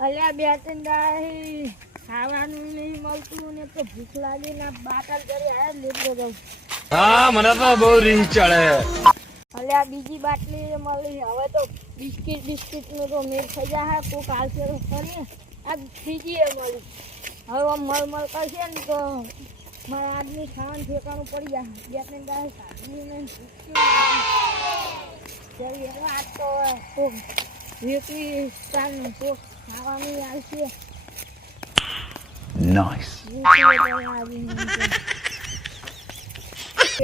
અલ્યા બે ત્રણ દાડા ખાવાનું નહીં મળતું ને તો ભૂખ લાગી ને બાટલ કરી આયા લેતો જાઉં. હા મને તો બહુ રીંગ ચડે. અલ્યા બીજી બાટલી મળી હવે તો બિસ્કિટ નું તો મેળ થઈ જાય કોક આવશે તો ખરી આ ત્રીજી મળી હવે મળ કરશે ને તો મારા આદમી ખાવાનું ઠેકાણું પડી જાય બે ત્રણ દાડા સાધવી ને આ તો કોક વેકલી ચાલનું કોક ખાવાનું આવશે. Nice.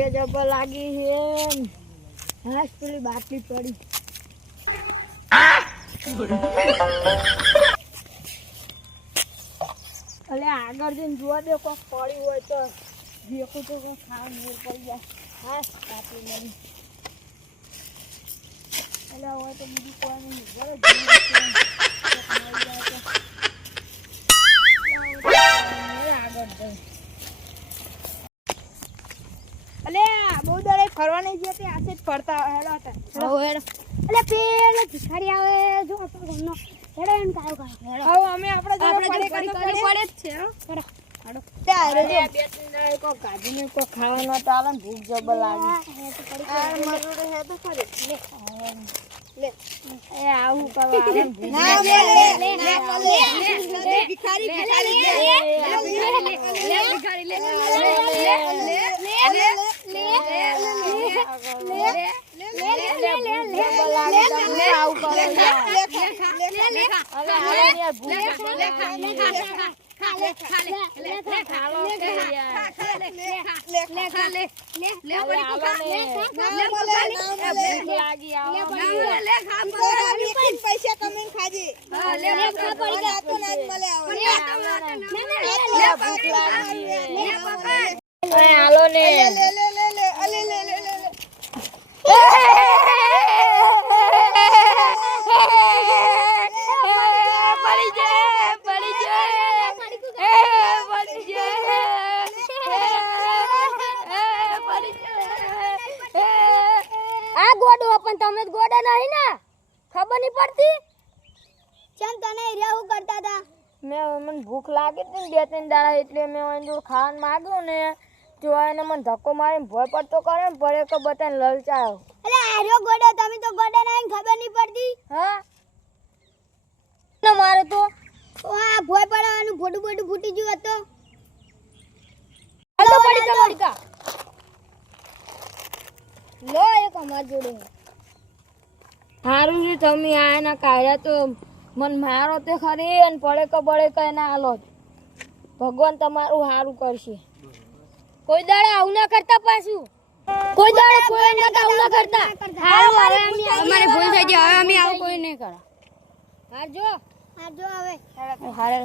જબર લાગી છે હા પેલી બાટલી પડી અલે આગળ જઈને જોવા દે કોક પડી હોય તો દેખું તો કોઈ ખાવાનું મેળ પડી જાય હા બાટલી મળી એટલે હોય તો બીજું કોઈ નહીં અલે બહુ દરે ફરવા નહીં જતી આસે જ ફરતા હેડો હતા હેડો અલે પેલો ભિખારી આવે જો આપણો ઘરનો હેડો એમ કાયો કાયો હેડો હવે અમે આપણે પડે જ છે હેડો હેડો ત્યારે બે ત્રણ દાડે કો ગાજીને કો ખાવાનો તો આવે ને ભૂખ જબર લાગી આ મરુડે હે તો ખરી લે એ આવું કરવા આવે ના લે ભિખારી ભિખારી લે ભિખારી લે પૈસા કમીને ખાજે હાલો ને આ ગોડો પણ તમે જ ગોડા નહીં ને ખબર નહીં પડતી ચમ તને રેવું કરતા હતા મને ભૂખ લાગી હતી ને બે ત્રણ દાડા એટલે મેં એનું ખાવાનું માંગ્યું ને જો એને મને ધક્કો મારીને ભય પડતો કરે ને પડે કે બતાને લલચાયો એટલે આર્યો ગોડો તમે તો ગોડા નહીં ખબર નહીં પડતી હા ન મારે તો આ ભય પડવાનું ફોટું ફૂટી ગયું હતો હાલો પડી કા લો એક અમાર જોડે હારું છે તમે આના કાઢ્યા તો મન મારો તે ખરી અને પડે કે ના હાલો ભગવાન તમારું સારું કરશે કોઈ દાડે આવું ના કરતા પાછું કોઈ દાડે કોઈ ના આવું ના કરતા હારું હવે અમારે ભૂલ થઈ ગઈ હવે અમે આવું કોઈ નહીં કરા હારજો હવે હારે